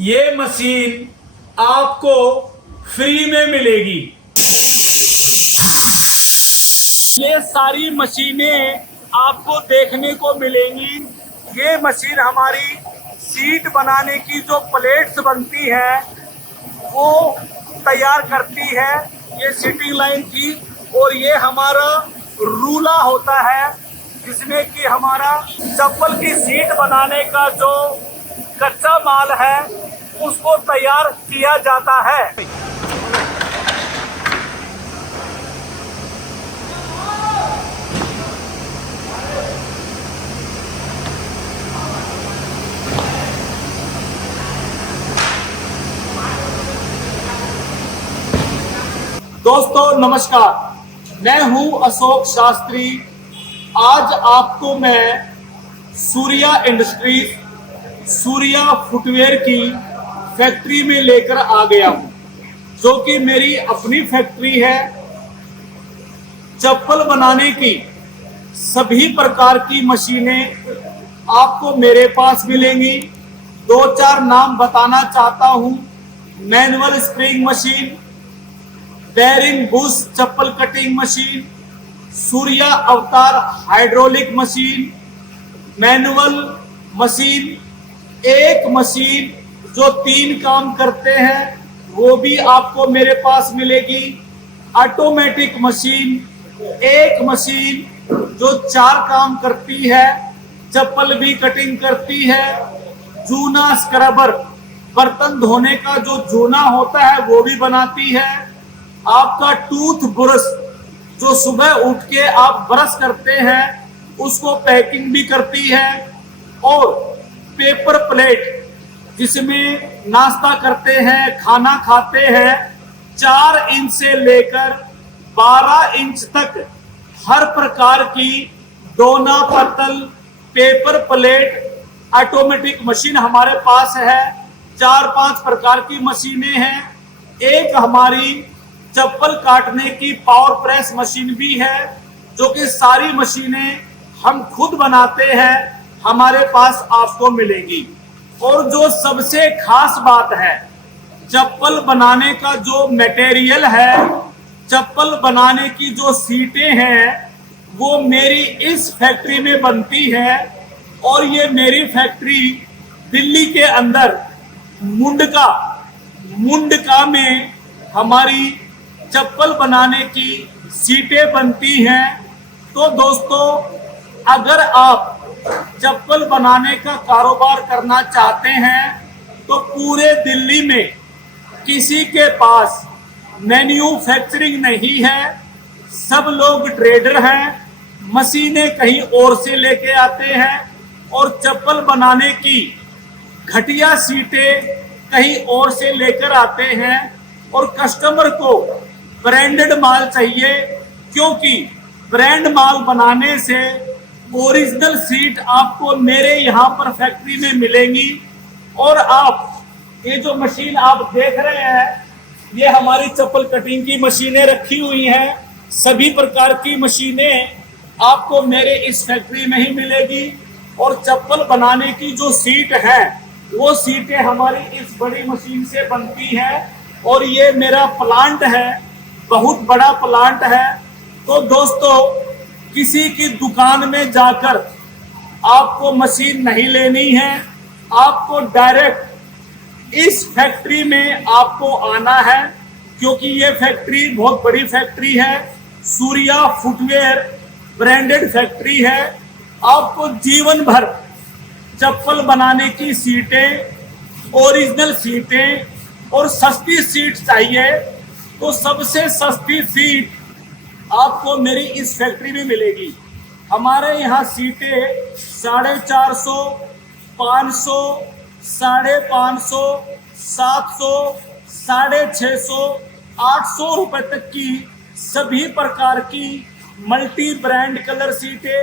ये मशीन आपको फ्री में मिलेगी। ये सारी मशीनें आपको देखने को मिलेंगी। ये मशीन हमारी सीट बनाने की जो प्लेट्स बनती है वो तैयार करती है, ये सीटिंग लाइन की। और ये हमारा रूला होता है जिसमें कि हमारा चप्पल की सीट बनाने का जो कच्चा माल है उसको तैयार किया जाता है। दोस्तों नमस्कार, मैं हूं अशोक शास्त्री। आज आपको मैं सूर्या इंडस्ट्रीज, सूर्या फुटवेयर की फैक्ट्री में लेकर आ गया हूं, जो कि मेरी अपनी फैक्ट्री है। चप्पल बनाने की सभी प्रकार की मशीनें आपको मेरे पास मिलेंगी। दो चार नाम बताना चाहता हूं। Manual spring machine, bearing bush चप्पल cutting machine, Surya Avatar hydraulic machine, manual machine, एक मशीन जो 3 काम करते हैं वो भी आपको मेरे पास मिलेगी। ऑटोमेटिक मशीन, एक मशीन जो 4 काम करती है, चप्पल भी कटिंग करती है। जूना स्क्रबर, बर्तन धोने का जो जूना होता है वो भी बनाती है। आपका टूथ ब्रश जो सुबह उठ के आप ब्रश करते हैं उसको पैकिंग भी करती है। और पेपर प्लेट जिसमें नाश्ता करते हैं, खाना खाते हैं, 4 इंच से लेकर 12 इंच तक हर प्रकार की डोना पत्तल पेपर प्लेट ऑटोमेटिक मशीन हमारे पास है। 4-5 प्रकार की मशीनें हैं। एक हमारी चप्पल काटने की पावर प्रेस मशीन भी है, जो कि सारी मशीनें हम खुद बनाते हैं, हमारे पास आपको मिलेंगी। और जो सबसे खास बात है, चप्पल बनाने का जो मटेरियल है, चप्पल बनाने की जो सीटें हैं वो मेरी इस फैक्ट्री में बनती है। और ये मेरी फैक्ट्री दिल्ली के अंदर मुंडका में हमारी चप्पल बनाने की सीटें बनती हैं। तो दोस्तों, अगर आप चप्पल बनाने का कारोबार करना चाहते हैं तो पूरे दिल्ली में किसी के पास मैन्युफैक्चरिंग नहीं है, सब लोग ट्रेडर हैं, मशीनें कहीं और से लेके आते हैं और चप्पल बनाने की घटिया सीटें कहीं और से लेकर आते हैं। और कस्टमर को ब्रांडेड माल चाहिए, क्योंकि ब्रांड माल बनाने से ओरिजिनल सीट आपको मेरे यहाँ पर फैक्ट्री में मिलेंगी। और आप ये जो मशीन आप देख रहे हैं, ये हमारी चप्पल कटिंग की मशीनें रखी हुई हैं। सभी प्रकार की मशीनें आपको मेरे इस फैक्ट्री में ही मिलेगी। और चप्पल बनाने की जो सीट है वो सीटें हमारी इस बड़ी मशीन से बनती हैं। और ये मेरा प्लांट है, बहुत बड़ा प्लांट है। तो दोस्तों, किसी की दुकान में जाकर आपको मशीन नहीं लेनी है, आपको डायरेक्ट इस फैक्ट्री में आपको आना है, क्योंकि ये फैक्ट्री बहुत बड़ी फैक्ट्री है। सूर्या फुटवेयर ब्रांडेड फैक्ट्री है। आपको जीवन भर चप्पल बनाने की सीटें, ओरिजिनल सीटें और सस्ती सीट चाहिए, तो सबसे सस्ती सीट आपको मेरी इस फैक्ट्री में मिलेगी। हमारे यहाँ सीटें 450, 500, 550, 700, 650, 800 रुपए तक की सभी प्रकार की मल्टी ब्रांड कलर सीटें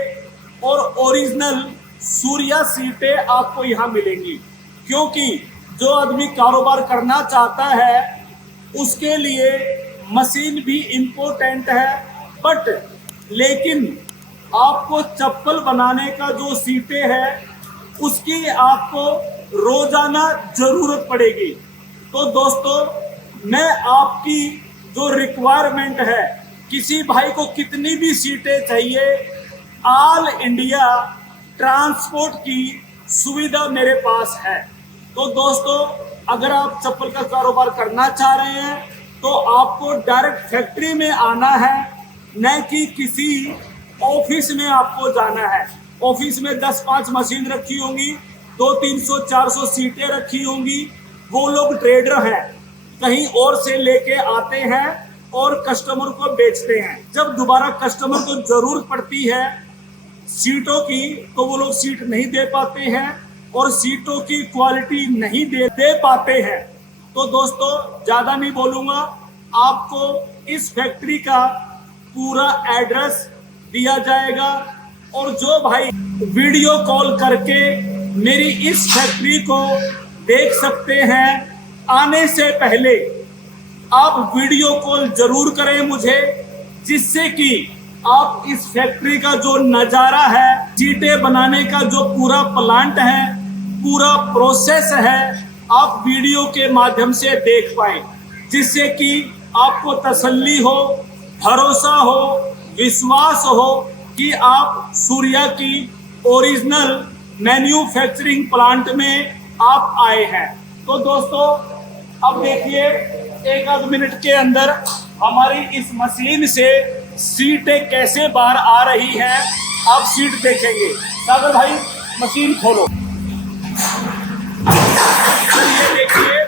और ओरिजिनल सूर्या सीटें आपको यहाँ मिलेंगी। क्योंकि जो आदमी कारोबार करना चाहता है उसके लिए मशीन भी इम्पोर्टेंट है, बट लेकिन आपको चप्पल बनाने का जो सीटें हैं उसकी आपको रोजाना जरूरत पड़ेगी। तो दोस्तों, मैं आपकी जो रिक्वायरमेंट है, किसी भाई को कितनी भी सीटें चाहिए, ऑल इंडिया ट्रांसपोर्ट की सुविधा मेरे पास है। तो दोस्तों, अगर आप चप्पल का कारोबार करना चाह रहे हैं तो आपको डायरेक्ट फैक्ट्री में आना है, न कि किसी ऑफिस में आपको जाना है। ऑफिस में 10-5 मशीन रखी होंगी, 200-300-400 सीटें रखी होंगी। वो लोग ट्रेडर हैं, कहीं और से लेके आते हैं और कस्टमर को बेचते हैं। जब दोबारा कस्टमर को जरूरत पड़ती है सीटों की, तो वो लोग सीट नहीं दे पाते हैं और सीटों की क्वालिटी नहीं दे पाते हैं। तो दोस्तों, ज़्यादा नहीं बोलूँगा, आपको इस फैक्ट्री का पूरा एड्रेस दिया जाएगा। और जो भाई वीडियो कॉल करके मेरी इस फैक्ट्री को देख सकते हैं, आने से पहले आप वीडियो कॉल जरूर करें मुझे, जिससे कि आप इस फैक्ट्री का जो नज़ारा है, सीटें बनाने का जो पूरा प्लांट है, पूरा प्रोसेस है, आप वीडियो के माध्यम से देख पाए, जिससे कि आपको तसल्ली हो, भरोसा हो, विश्वास हो कि आप सूर्या की ओरिजिनल मैन्युफैक्चरिंग प्लांट में आप आए हैं। तो दोस्तों, अब देखिए, एक आध मिनट के अंदर हमारी इस मशीन से सीटें कैसे बाहर आ रही हैं, आप सीट देखेंगे। सागर भाई, मशीन खोलो। ये देखिए,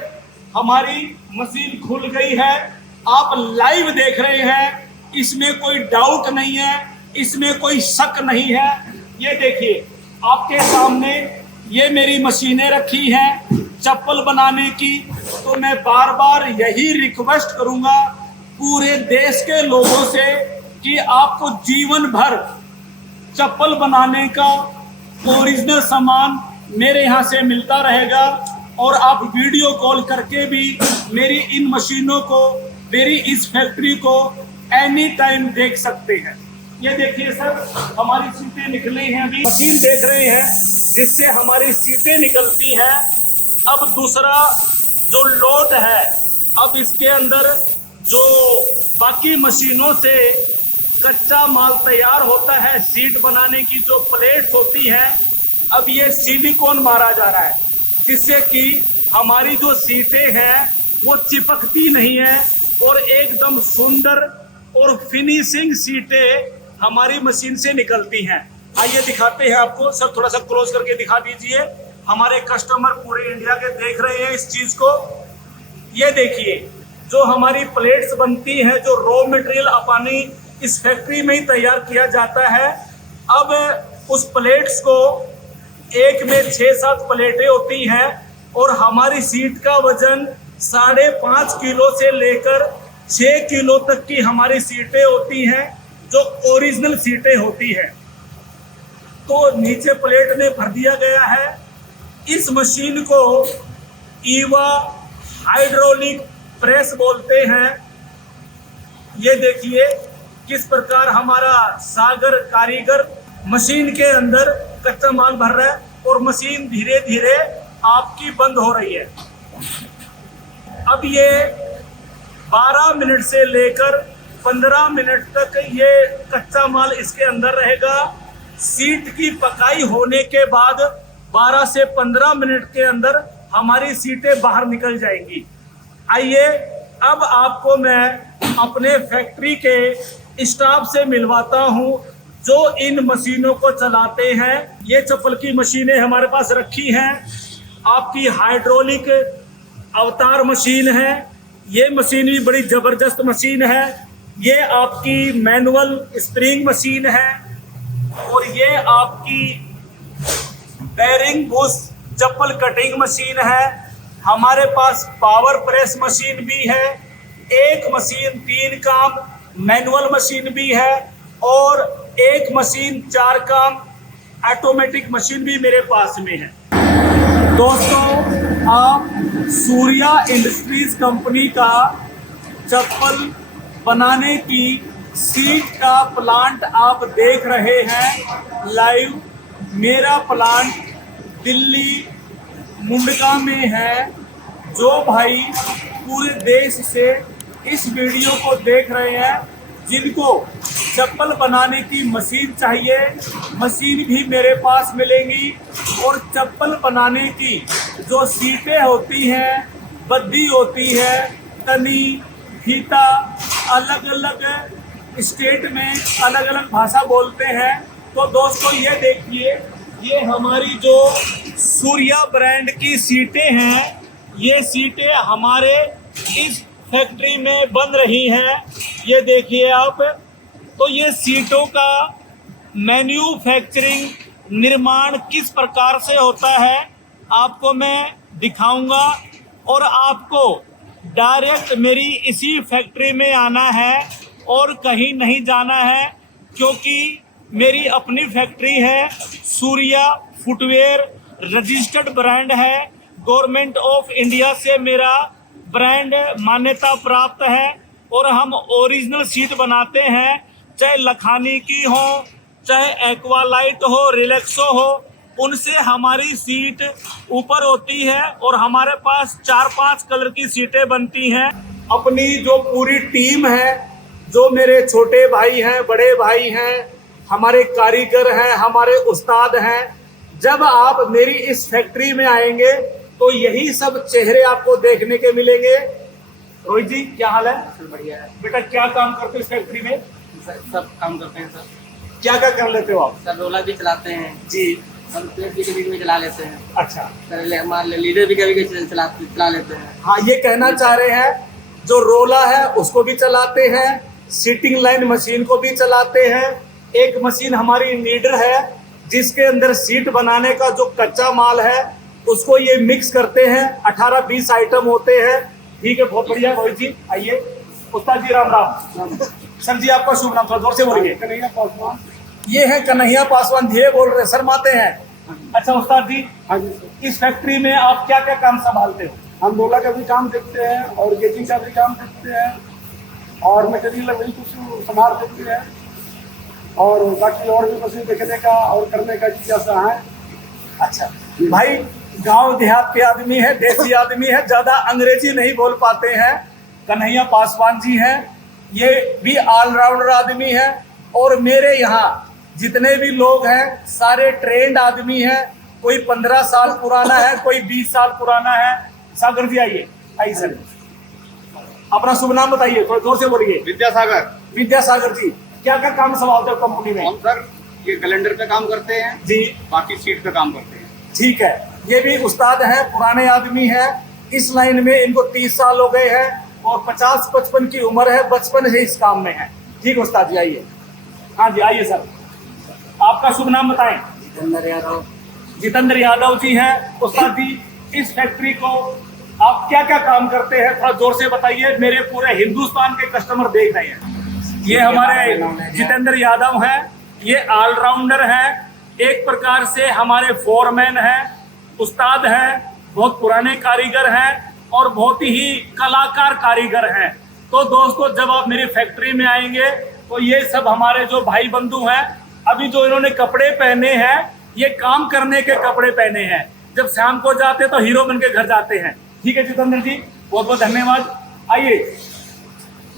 हमारी मशीन खुल गई है, आप लाइव देख रहे हैं, इसमें कोई डाउट नहीं है, इसमें कोई शक नहीं है। ये देखिए, आपके सामने ये मेरी मशीनें रखी हैं चप्पल बनाने की। तो मैं बार बार यही रिक्वेस्ट करूंगा पूरे देश के लोगों से कि आपको जीवन भर चप्पल बनाने का ओरिजिनल सामान मेरे यहाँ से मिलता रहेगा। और आप वीडियो कॉल करके भी मेरी इन मशीनों को, मेरी इस फैक्ट्री को एनी टाइम देख सकते हैं। ये देखिए सर, हमारी सीटें निकली हैं, अभी मशीन देख रहे हैं जिससे हमारी सीटें निकलती हैं। अब दूसरा जो लोट है, अब इसके अंदर जो बाकी मशीनों से कच्चा माल तैयार होता है, सीट बनाने की जो प्लेट्स होती हैं, अब ये सिलिकॉन मारा जा रहा है, जिससे कि हमारी जो सीटें हैं वो चिपकती नहीं है और एकदम सुंदर और फिनिशिंग सीटें हमारी मशीन से निकलती हैं। आइए दिखाते हैं आपको सर, थोड़ा सा क्लोज करके दिखा दीजिए। हमारे कस्टमर पूरे इंडिया के देख रहे हैं इस चीज को। ये देखिए, जो हमारी प्लेट्स बनती हैं, जो रॉ मटेरियल अपनी इस फैक्ट्री में ही तैयार किया जाता है। अब उस प्लेट्स को एक में 6-7 प्लेटें होती हैं और हमारी सीट का वजन 5.5 किलो से लेकर 6 किलो तक की हमारी सीटें होती हैं, जो ओरिजिनल सीटें होती हैं। तो नीचे प्लेट में भर दिया गया है। इस मशीन को ईवा हाइड्रोलिक प्रेस बोलते हैं। ये देखिए किस प्रकार हमारा सागर कारीगर मशीन के अंदर कच्चा माल भर रहा है और मशीन धीरे धीरे आपकी बंद हो रही है। अब ये 12 मिनट से लेकर 15 मिनट तक ये कच्चा माल इसके अंदर रहेगा। सीट की पकाई होने के बाद 12 से 15 मिनट के अंदर हमारी सीटें बाहर निकल जाएंगी। आइए अब आपको मैं अपने फैक्ट्री के स्टाफ से मिलवाता हूं जो इन मशीनों को चलाते हैं। ये चप्पल की मशीनें हमारे पास रखी हैं। आपकी हाइड्रोलिक अवतार मशीन है। ये मशीन भी बड़ी ज़बरदस्त मशीन है। ये आपकी मैनुअल स्प्रिंग मशीन है और ये आपकी बेरिंग बुश चप्पल कटिंग मशीन है। हमारे पास पावर प्रेस मशीन भी है। एक मशीन 3 काम मैनुअल मशीन भी है और एक मशीन 4 काम ऑटोमेटिक मशीन भी मेरे पास में है। दोस्तों, आप सूर्या इंडस्ट्रीज कंपनी का चप्पल बनाने की सीट का प्लांट आप देख रहे हैं लाइव। मेरा प्लांट दिल्ली मुंडका में हैं, जो भाई पूरे देश से इस वीडियो को देख रहे हैं, जिनको चप्पल बनाने की मशीन चाहिए, मशीन भी मेरे पास मिलेंगी। और चप्पल बनाने की जो सीटें होती हैं, बद्दी होती है, तनी, फीता, अलग अलग स्टेट में अलग अलग भाषा बोलते हैं। तो दोस्तों ये देखिए, ये हमारी जो सूर्या ब्रांड की सीटें हैं, ये सीटें हमारे इस फैक्ट्री में बन रही हैं। ये देखिए आप, तो ये सीटों का मैन्युफैक्चरिंग, निर्माण किस प्रकार से होता है आपको मैं दिखाऊंगा। और आपको डायरेक्ट मेरी इसी फैक्ट्री में आना है और कहीं नहीं जाना है, क्योंकि मेरी अपनी फैक्ट्री है। सूर्या फुटवेयर रजिस्टर्ड ब्रांड है, गवर्नमेंट ऑफ इंडिया से मेरा ब्रांड मान्यता प्राप्त है। और हम ओरिजिनल सीट बनाते हैं, चाहे लखानी की हो, चाहे एक्वालाइट हो, रिलैक्सो हो, उनसे हमारी सीट ऊपर होती है। और हमारे पास 4-5 कलर की सीटें बनती हैं। अपनी जो पूरी टीम है, जो मेरे छोटे भाई हैं, बड़े भाई हैं, हमारे कारीगर हैं, हमारे उस्ताद हैं, जब आप मेरी इस फैक्ट्री में आएंगे तो यही सब चेहरे आपको देखने के मिलेंगे। रोहित जी क्या हाल है? सर बढ़िया है बेटा क्या काम करते हो इस फैक्ट्री में? सर, सब काम करते हैं सर। क्या क्या कर लेते हो आप? सर रोलर भी चलाते हैं जी। हम प्लेट भी कभी कभी चला लेते हैं। अच्छा। सर हमारे लीडर भी कभी कभी चला लेते हैं। हाँ, ये कहना चाह रहे हैं, जो रोला है उसको भी चलाते हैं, सीटिंग लाइन मशीन को भी चलाते हैं। एक मशीन हमारी नीडर है, जिसके अंदर सीट बनाने का जो कच्चा माल है उसको ये मिक्स करते हैं। 18-20 आइटम होते हैं। ठीक है, बहुत बढ़िया। रोहित जी आइए। उस्ताद जी राम राम। सर जी आपका शुभ नाम, थोड़ा जोर से बोलिए। कन्हैया पासवान। ये है कन्हैया पासवान जी, ये बोल रहे, शर्माते हैं। अच्छा उस्ताद जी, हाँ जी सर। इस फैक्ट्री में आप क्या क्या काम संभालते हो? हम रोला का भी काम देखते हैं और गेजिंग का भी काम देखते हैं और मटेरियल भी कुछ संभाल देते हैं और बाकी और भी मशीन देखने का और करने का जिज्ञासा है। अच्छा भाई, गांव देहात के आदमी है, देसी आदमी है, ज्यादा अंग्रेजी नहीं बोल पाते हैं। कन्हैया पासवान जी हैं, ये भी ऑलराउंडर आदमी है। और मेरे यहाँ जितने भी लोग हैं सारे ट्रेंड आदमी हैं। कोई 15 साल पुराना है, कोई 20 साल पुराना है। सागर जी आइए। आइए सर, अपना शुभ नाम बताइए, थोड़ा जोर से बोलिए। विद्यासागर। विद्यासागर जी, क्या क्या काम संभालते हो कंपनी में? हम सर ये कैलेंडर पे काम करते हैं जी। बाकी सीट पे काम करते हैं। ठीक है, ये भी उस्ताद हैं, पुराने आदमी हैं। इस लाइन में इनको 30 साल हो गए हैं और 50-55 की उम्र है, बचपन से इस काम में है। ठीक है उस्ताद जी आइए। हाँ जी आइए सर, आपका शुभ नाम बताएं। जितेंद्र यादव। जितेंद्र यादव जी हैं। उस्ताद जी, इस फैक्ट्री को आप क्या क्या काम करते हैं, थोड़ा जोर से बताइए, मेरे पूरे हिंदुस्तान के कस्टमर देख रहे हैं। ये हमारे जितेंद्र यादव हैं, ये ऑलराउंडर हैं, एक प्रकार से हमारे फोरमैन हैं, उस्ताद हैं, बहुत पुराने कारीगर हैं और बहुत ही कलाकार कारीगर हैं। तो दोस्तों जब आप मेरी फैक्ट्री में आएंगे तो ये सब हमारे जो भाई बंधु हैं, अभी जो इन्होंने कपड़े पहने हैं ये काम करने के कपड़े पहने हैं, जब शाम को जाते तो हीरो बन के घर जाते हैं। ठीक है जितेंद्र जी, बहुत बहुत धन्यवाद। आइए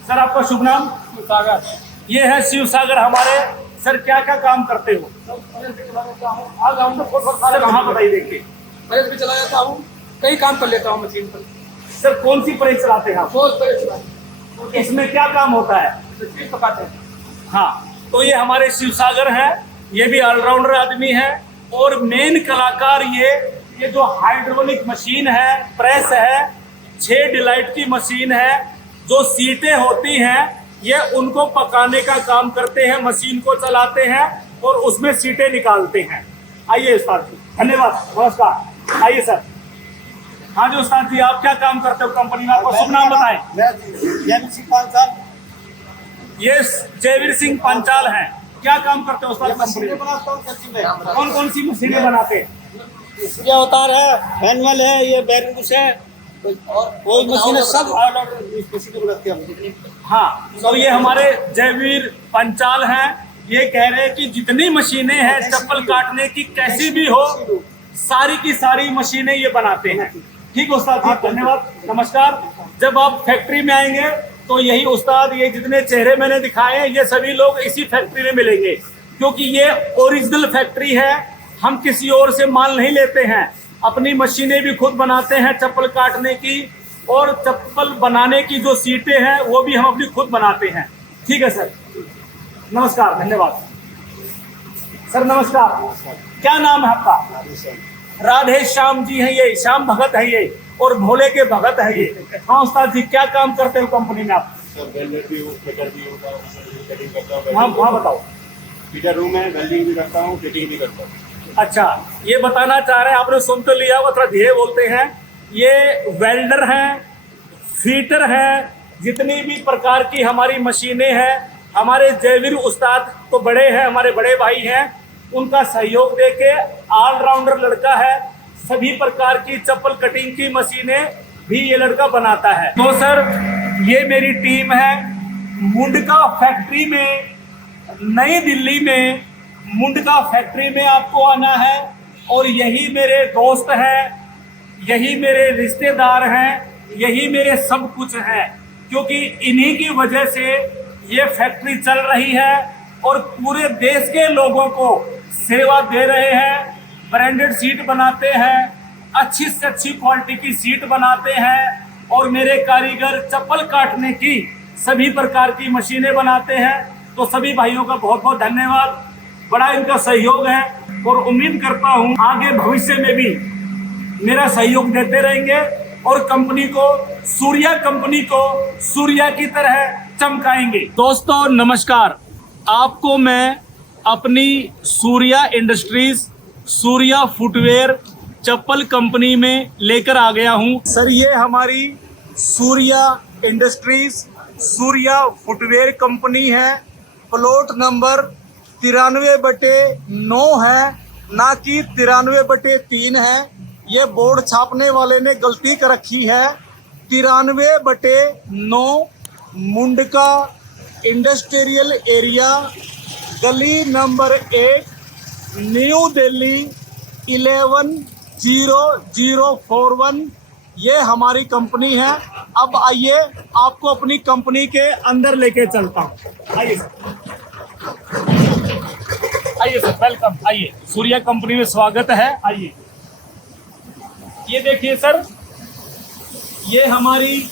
सर, आपका शुभ नाम? सागर। ये है शिव सागर हमारे। सर क्या क्या काम करते हो? आज हम तो सर वहाँ बताइए। देखिए प्रेस भी चला जाता हूँ, कई काम कर लेता हूँ मशीन पर। सर कौन सी प्रेस चलाते हैं आप? बहुत प्रेस चलाते इसमें क्या काम होता है? हैं, चीज पकाते हैं। हाँ, तो ये हमारे शिव सागर हैं, ये भी ऑलराउंडर आदमी है। और मेन कलाकार ये जो हाइड्रोलिक मशीन है, प्रेस है, 6 डिलाइट की मशीन है, जो सीटें होती हैं ये उनको पकाने का काम करते हैं, मशीन को चलाते हैं और उसमें सीटें निकालते हैं। आइए उस्ताद जी, धन्यवाद, नमस्कार। आइए सर। हाँ जी उस्ताद जी, आप क्या काम करते हो कंपनी में? आपका शुभ नाम बताएं। जयवीर सिंह पांचाल। ये जयवीर सिंह पंचाल हैं। क्या काम करते हो उस्ताद कंपनी में? कौन कौन सी मशीनें बनाते हैं? सूर्या अवतार है, मैनुअल है, ये बैरिंग है, कोई मशीन है, सब मशीनें बनाते हैं। हाँ, तो ये हमारे जयवीर पंचाल हैं। ये कह रहे हैं कि जितनी मशीनें हैं चप्पल काटने की, कैसी भी हो, सारी की सारी मशीनें ये बनाते हैं। ठीक उस्ताद जी, धन्यवाद, नमस्कार। जब आप फैक्ट्री में आएंगे तो यही उस्ताद, ये जितने चेहरे मैंने दिखाए हैं ये सभी लोग इसी फैक्ट्री में मिलेंगे, क्योंकि ये ओरिजिनल फैक्ट्री है। हम किसी और से माल नहीं लेते हैं, अपनी मशीनें भी खुद बनाते हैं चप्पल काटने की, और चप्पल बनाने की जो सीटें हैं वो भी हम अपनी खुद बनाते हैं। ठीक है सर, नमस्कार, धन्यवाद सर। नमस्कार, क्या नाम है आपका? राधे श्याम जी हैं ये, श्याम भगत है ये, और भोले के भगत है ये। हाँ उस्ताद जी, क्या काम करते हो कंपनी में आप? हाँ बताओ। फीटर रूम है, वेल्डिंग भी करता हूँ, फिटिंग भी करता हूँ। अच्छा, ये बताना चाह रहे हैं, आपने सुन तो लिया होगा, थोड़ा धीरे बोलते हैं। ये वेल्डर हैं, फीटर हैं, जितनी भी प्रकार की हमारी मशीनें हैं, हमारे जयवीर उस्ताद तो बड़े हैं, हमारे बड़े भाई हैं, उनका सहयोग देके ऑलराउंडर लड़का है। सभी प्रकार की चप्पल कटिंग की मशीनें भी ये लड़का बनाता है। तो सर, ये मेरी टीम है मुंडका फैक्ट्री में, नई दिल्ली में मुंडका फैक्ट्री में आपको आना है, और यही मेरे दोस्त हैं, यही मेरे रिश्तेदार हैं, यही मेरे सब कुछ हैं, क्योंकि इन्हीं की वजह से ये फैक्ट्री चल रही है और पूरे देश के लोगों को सेवा दे रहे हैं। ब्रांडेड सीट बनाते हैं, अच्छी से अच्छी क्वालिटी की सीट बनाते हैं, और मेरे कारीगर चप्पल काटने की सभी प्रकार की मशीनें बनाते हैं। तो सभी भाइयों का बहुत बहुत धन्यवाद, बड़ा इनका सहयोग है, और उम्मीद करता हूँ आगे भविष्य में भी मेरा सहयोग देते रहेंगे, और कंपनी को, सूर्या कंपनी को सूर्या की तरह चमकाएंगे। दोस्तों नमस्कार, आपको मैं अपनी सूर्या इंडस्ट्रीज, सूर्या फुटवेयर चप्पल कंपनी में लेकर आ गया हूं। सर, ये हमारी Surya industries, Surya footwear company है। प्लॉट नंबर 93/9 है, ना कि 93/3 है। ये बोर्ड छापने वाले ने गलती कर रखी है। 93/9 मुंडका इंडस्ट्रियल एरिया, गली नंबर 1, न्यू दिल्ली 110041। ये हमारी कंपनी है। अब आइए, आपको अपनी कंपनी के अंदर लेके चलता हूँ। आइए सर, आइए सर, वेलकम, आइए, सूर्या कंपनी में स्वागत है, आइए। ये देखिए सर, ये हमारी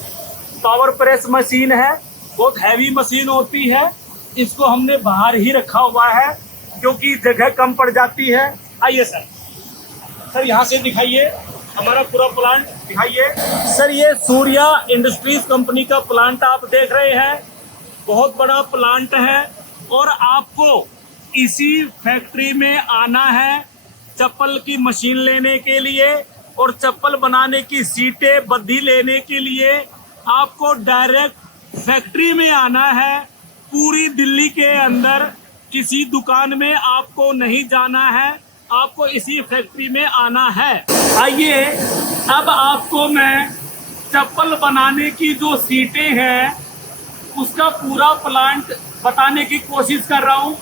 पावर प्रेस मशीन है, बहुत हैवी मशीन होती है। इसको हमने बाहर ही रखा हुआ है क्योंकि जगह कम पड़ जाती है। आइए सर, सर यहाँ से दिखाइए हमारा पूरा प्लांट दिखाइए। सर, ये सूर्या इंडस्ट्रीज कंपनी का प्लांट आप देख रहे हैं, बहुत बड़ा प्लांट है, और आपको इसी फैक्ट्री में आना है चप्पल की मशीन लेने के लिए, और चप्पल बनाने की सीटें बद्धी लेने के लिए आपको डायरेक्ट फैक्ट्री में आना है। पूरी दिल्ली के अंदर किसी दुकान में आपको नहीं जाना है, आपको इसी फैक्ट्री में आना है। आइए, अब आपको मैं चप्पल बनाने की जो सीटें हैं उसका पूरा प्लांट बताने की कोशिश कर रहा हूँ।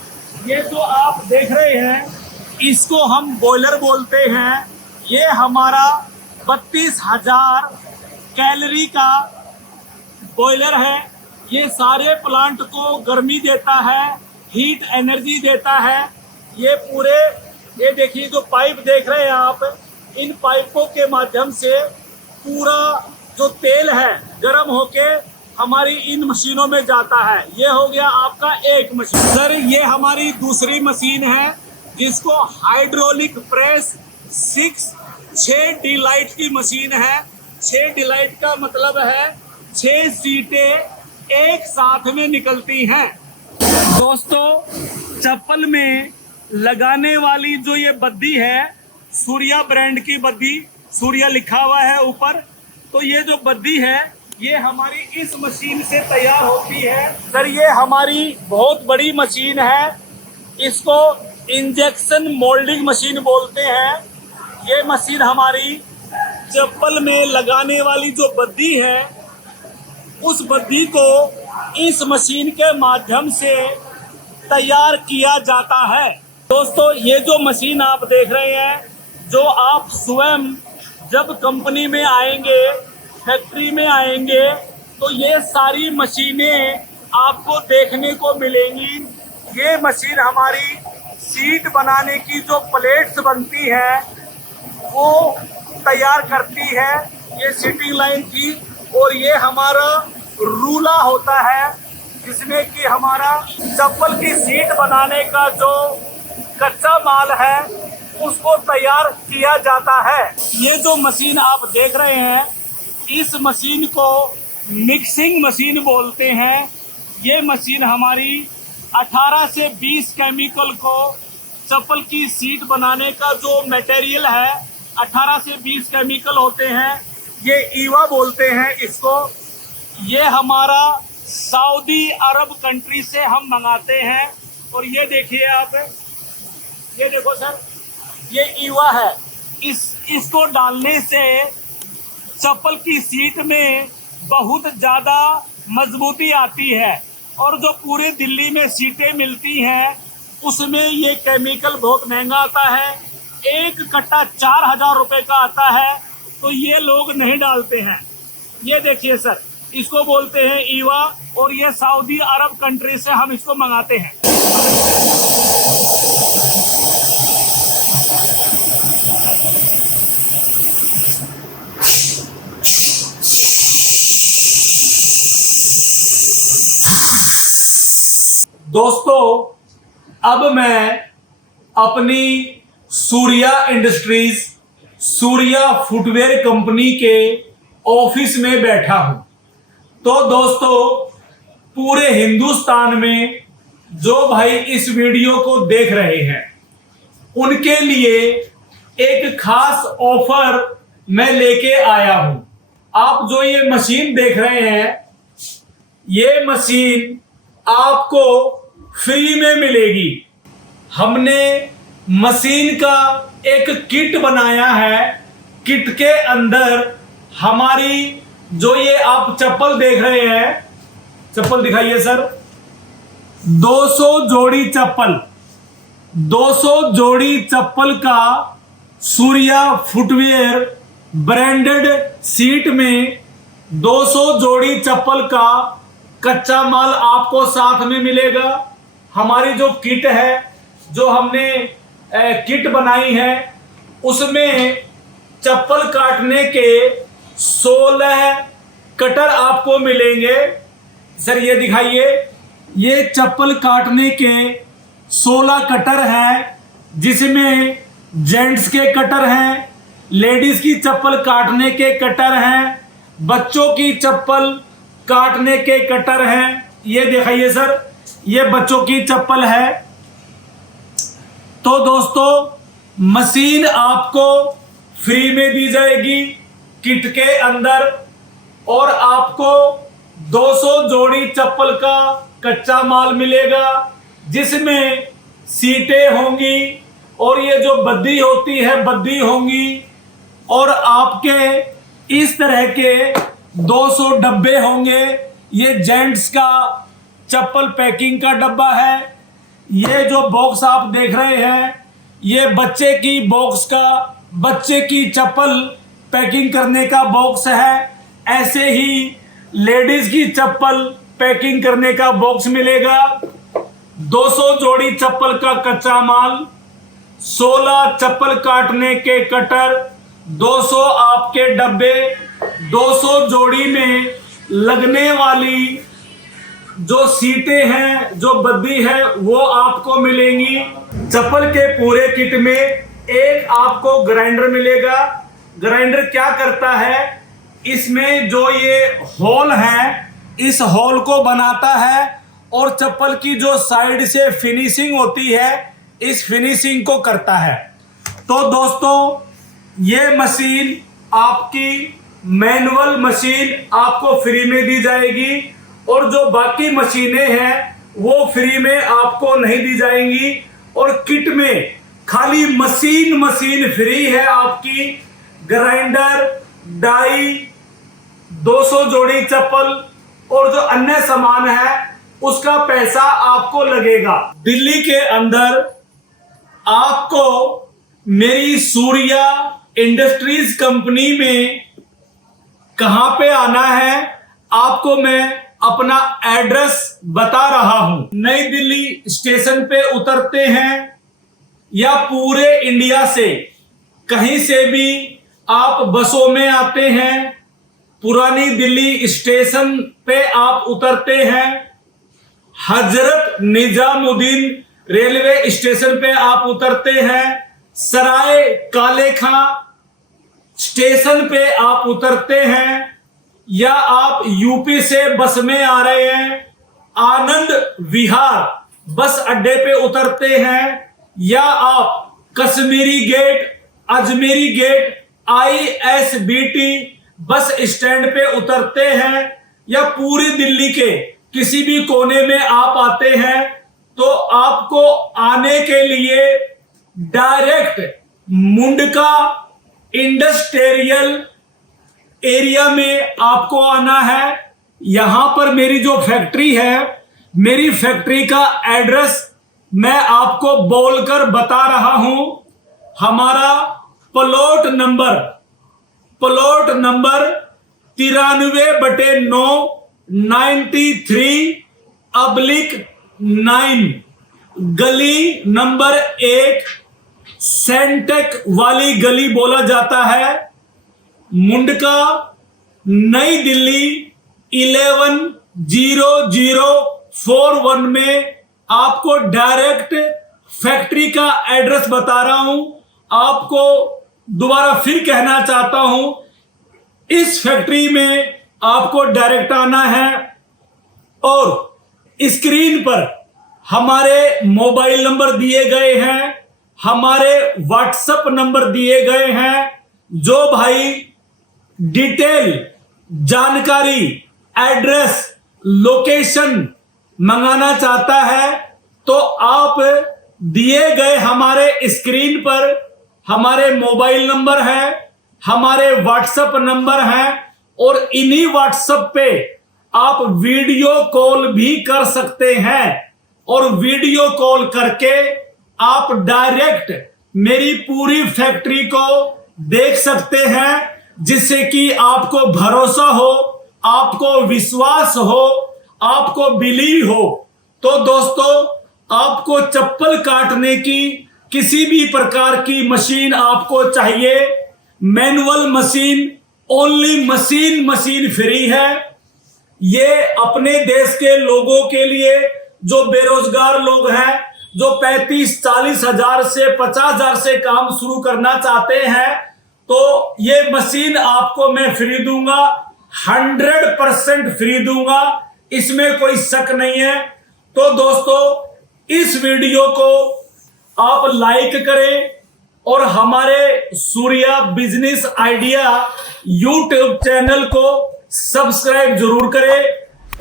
ये जो आप देख रहे हैं, इसको हम बॉयलर बोलते हैं। ये हमारा 32,000 कैलोरी का बॉयलर है। ये सारे प्लांट को गर्मी देता है, हीट एनर्जी देता है। ये पूरे, ये देखिए जो पाइप देख रहे हैं आप, इन पाइपों के माध्यम से पूरा जो तेल है गर्म होके हमारी इन मशीनों में जाता है। ये हो गया आपका एक मशीन। सर, ये हमारी दूसरी मशीन है जिसको हाइड्रोलिक प्रेस 6 डिलाइट की मशीन है। 6 डिलाइट का मतलब है 6 सीटें एक साथ में निकलती हैं। दोस्तों, चप्पल में लगाने वाली जो ये बद्दी है, सूर्या ब्रांड की बद्दी, सूर्या लिखा हुआ है ऊपर। तो ये जो बद्दी है ये हमारी इस मशीन से तैयार होती है। सर, ये हमारी बहुत बड़ी मशीन है, इसको इंजेक्शन मोल्डिंग मशीन बोलते हैं। ये मशीन हमारी चप्पल में लगाने वाली जो बद्दी है, उस बद्दी को इस मशीन के माध्यम से तैयार किया जाता है। दोस्तों, ये जो मशीन आप देख रहे हैं जो आप स्वयं जब कंपनी में आएंगे, फैक्ट्री में आएंगे, तो ये सारी मशीनें आपको देखने को मिलेंगी। ये मशीन हमारी सीट बनाने की जो प्लेट्स बनती है वो तैयार करती है, ये सीटिंग लाइन की। और ये हमारा रूला होता है जिसमें कि हमारा चप्पल की सीट बनाने का जो कच्चा माल है उसको तैयार किया जाता है। ये जो मशीन आप देख रहे हैं, इस मशीन को मिक्सिंग मशीन बोलते हैं। ये मशीन हमारी 18 से 20 केमिकल को चप्पल की सीट बनाने का जो मटेरियल है, 18 से 20 केमिकल होते हैं, ये ईवा बोलते हैं इसको। ये हमारा सऊदी अरब कंट्री से हम मंगाते हैं। और ये देखिए आप, ये देखो सर, ये ईवा है। इसको डालने से चप्पल की सीट में बहुत ज़्यादा मजबूती आती है। और जो पूरे दिल्ली में सीटें मिलती हैं उसमें ये केमिकल बहुत महंगा आता है, एक कट्टा 4000 रुपये का आता है, तो ये लोग नहीं डालते हैं। ये देखिए सर, इसको बोलते हैं ईवा, और ये सऊदी अरब कंट्री से हम इसको मंगाते हैं। दोस्तों, अब मैं अपनी Surya industries, Surya footwear company के ऑफिस में बैठा हूं। तो दोस्तों, पूरे हिंदुस्तान में जो भाई इस वीडियो को देख रहे हैं उनके लिए एक खास ऑफर मैं लेके आया हूं। आप जो ये मशीन देख रहे हैं, ये मशीन आपको फ्री में मिलेगी। हमने मशीन का एक किट बनाया है। किट के अंदर हमारी जो ये आप चप्पल देख रहे हैं, चप्पल दिखाइए सर, 200 जोड़ी चप्पल, 200 जोड़ी चप्पल का सूर्या फुटवेयर ब्रांडेड सीट में 200 जोड़ी चप्पल का कच्चा माल आपको साथ में मिलेगा। हमारी जो किट है, जो हमने किट बनाई है, उसमें चप्पल काटने के 16 कटर आपको मिलेंगे। सर ये दिखाइए, ये चप्पल काटने के 16 कटर हैं, जिसमें जेंट्स के कटर हैं, लेडीज की चप्पल काटने के कटर हैं, बच्चों की चप्पल काटने के कटर हैं। ये दिखाइए सर, ये बच्चों की चप्पल है। तो दोस्तों, मशीन आपको फ्री में दी जाएगी किट के अंदर, और आपको 200 जोड़ी चप्पल का कच्चा माल मिलेगा, जिसमें सीटें होंगी और ये जो बद्दी होती है, बद्दी होंगी, और आपके इस तरह के 200 डब्बे होंगे। ये जेंट्स का चप्पल पैकिंग का डब्बा है। ये जो बॉक्स आप देख रहे हैं, ये बच्चे की बॉक्स का, बच्चे की चप्पल पैकिंग करने का बॉक्स है। ऐसे ही लेडीज की चप्पल पैकिंग करने का बॉक्स मिलेगा। 200 जोड़ी चप्पल का कच्चा माल, 16 चप्पल काटने के कटर, 200 आपके डब्बे, 200 जोड़ी में लगने वाली जो सीटें हैं, जो बद्दी है, वो आपको मिलेंगी। चप्पल के पूरे किट में एक आपको ग्राइंडर मिलेगा। ग्राइंडर क्या करता है, इसमें जो ये होल है, इस होल को बनाता है और चप्पल की जो साइड से फिनिशिंग होती है, इस फिनिशिंग को करता है। तो दोस्तों, ये मशीन आपकी मैनुअल मशीन आपको फ्री में दी जाएगी, और जो बाकी मशीनें हैं वो फ्री में आपको नहीं दी जाएंगी। और किट में खाली मशीन फ्री है आपकी। ग्राइंडर, डाई, 200 जोड़ी चप्पल और जो अन्य सामान है उसका पैसा आपको लगेगा। दिल्ली के अंदर आपको मेरी सूर्या इंडस्ट्रीज कंपनी में कहां पे आना है आपको मैं अपना एड्रेस बता रहा हूं। नई दिल्ली स्टेशन पे उतरते हैं या पूरे इंडिया से कहीं से भी आप बसों में आते हैं, पुरानी दिल्ली स्टेशन पे आप उतरते हैं, हजरत निजामुद्दीन रेलवे स्टेशन पे आप उतरते हैं, सराय काले खां स्टेशन पे आप उतरते हैं, या आप यूपी से बस में आ रहे हैं, आनंद विहार बस अड्डे पे उतरते हैं, या आप Kashmiri gate, Ajmeri gate, ISBT bus stand पे उतरते हैं, या पूरी दिल्ली के किसी भी कोने में आप आते हैं, तो आपको आने के लिए डायरेक्ट मुंडका इंडस्ट्रियल एरिया में आपको आना है। यहां पर मेरी जो फैक्ट्री है, मेरी फैक्ट्री का एड्रेस मैं आपको बोलकर बता रहा हूं। हमारा प्लॉट नंबर 93/9 93/9 गली नंबर 1 सेंटेक वाली गली बोला जाता है, मुंडका, नई दिल्ली 110041 में आपको डायरेक्ट फैक्ट्री का एड्रेस बता रहा हूं। आपको दोबारा फिर कहना चाहता हूं, इस फैक्ट्री में आपको डायरेक्ट आना है और स्क्रीन पर हमारे मोबाइल नंबर दिए गए हैं, हमारे व्हाट्सएप नंबर दिए गए हैं। जो भाई डिटेल जानकारी, एड्रेस, लोकेशन मंगाना चाहता है, तो आप दिए गए हमारे स्क्रीन पर हमारे मोबाइल नंबर है, हमारे व्हाट्सएप नंबर है, और इन्हीं व्हाट्सएप पे आप वीडियो कॉल भी कर सकते हैं, और वीडियो कॉल करके आप डायरेक्ट मेरी पूरी फैक्ट्री को देख सकते हैं, जिससे कि आपको भरोसा हो, आपको विश्वास हो, आपको बिलीव हो। तो दोस्तों, आपको चप्पल काटने की किसी भी प्रकार की मशीन आपको चाहिए, manual machine, only machine free है। ये अपने देश के लोगों के लिए, जो बेरोजगार लोग हैं, जो 35-40 हजार से 50 हजार से काम शुरू करना चाहते हैं, तो ये मशीन आपको मैं फ्री दूंगा, 100% फ्री दूंगा, इसमें कोई शक नहीं है। तो दोस्तों, इस वीडियो को आप लाइक करें और हमारे Surya business idea YouTube channel को सब्सक्राइब जरूर करें,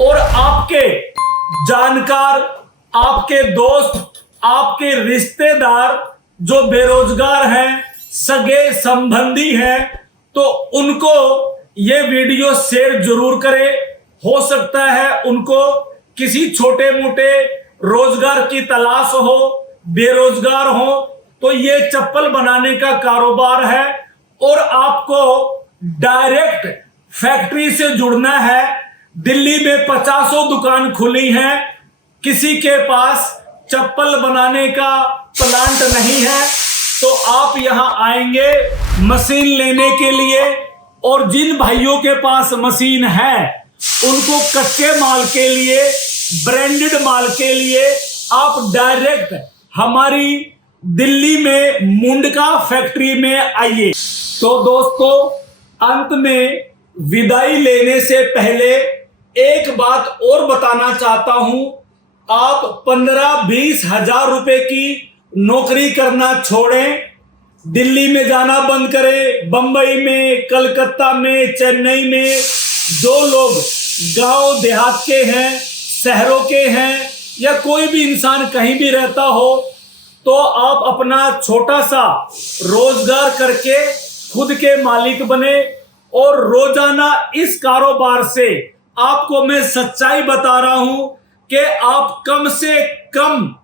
और आपके जानकार, आपके दोस्त, आपके रिश्तेदार जो बेरोजगार हैं, सगे संबंधी हैं, तो उनको ये वीडियो शेयर जरूर करें। हो सकता है उनको किसी छोटे मोटे रोजगार की तलाश हो, बेरोजगार हो, तो ये चप्पल बनाने का कारोबार है, और आपको डायरेक्ट फैक्ट्री से जुड़ना है। दिल्ली में 50 दुकान खुली हैं, किसी के पास चप्पल बनाने का प्लांट नहीं है, तो आप यहां आएंगे मशीन लेने के लिए, और जिन भाइयों के पास मशीन है उनको कच्चे माल के लिए, ब्रांडेड माल के लिए आप डायरेक्ट हमारी दिल्ली में मुंडका फैक्ट्री में आइए। तो दोस्तों, अंत में विदाई लेने से पहले एक बात और बताना चाहता हूं। आप 15-20 हजार रुपए की नौकरी करना छोड़ें, दिल्ली में जाना बंद करें, बंबई में, कलकत्ता में, चेन्नई में। जो लोग गांव देहात के हैं, शहरों के हैं, या कोई भी इंसान कहीं भी रहता हो, तो आप अपना छोटा सा रोजगार करके खुद के मालिक बने, और रोजाना इस कारोबार से आपको मैं सच्चाई बता रहा हूं कि आप कम से कम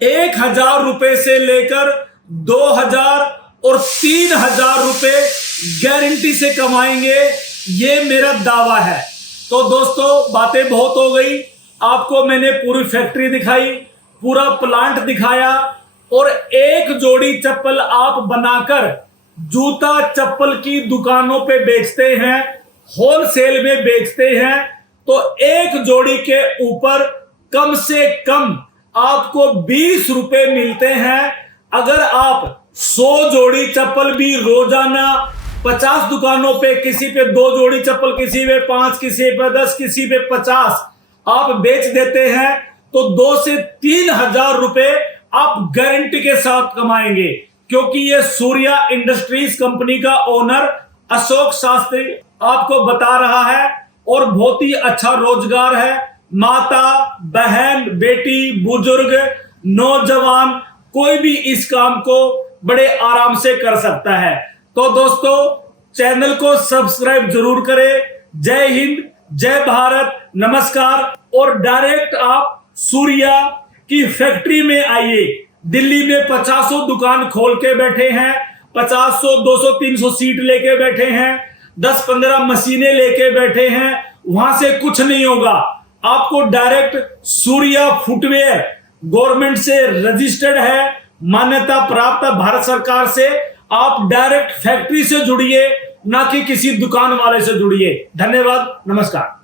1000 रुपए से लेकर 2,000 और 3,000 रुपए गारंटी से कमाएंगे, ये मेरा दावा है। तो दोस्तों बातें बहुत हो गई, आपको मैंने पूरी फैक्ट्री दिखाई, पूरा प्लांट दिखाया, और एक जोड़ी चप्पल आप बनाकर जूता चप्पल की दुकानों पे बेचते हैं, होलसेल में बेचते हैं, तो एक जोड़ी के ऊपर कम से कम आपको 20 रुपए मिलते हैं। अगर आप 100 जोड़ी चप्पल भी रोजाना 50 दुकानों पे, किसी पे 2 जोड़ी चप्पल, किसी पे 5, किसी पे 10, किसी पे 50 आप बेच देते हैं, तो 2 से 3,000 रुपए आप गारंटी के साथ कमाएंगे। क्योंकि ये सूर्या इंडस्ट्रीज कंपनी का ओनर अशोक शास्त्री आपको बता रहा है, और बहुत ही अच्छा रोजगार है। माता, बहन, बेटी, बुजुर्ग, नौजवान, कोई भी इस काम को बड़े आराम से कर सकता है। तो दोस्तों चैनल को सब्सक्राइब जरूर करें। जय हिंद, जय भारत, नमस्कार। और डायरेक्ट आप सूर्या की फैक्ट्री में आइए। दिल्ली में 50 दुकान खोल के बैठे हैं, 50, 200, 300 सीट लेके बैठे हैं, 10-15 मशीनें लेके बैठे हैं। वहां से कुछ नहीं होगा, आपको डायरेक्ट सूर्या फुटवेयर गवर्नमेंट से रजिस्टर्ड है, मान्यता प्राप्त है भारत सरकार से। आप डायरेक्ट फैक्ट्री से जुड़िए, ना कि किसी दुकान वाले से जुड़िए। धन्यवाद, नमस्कार।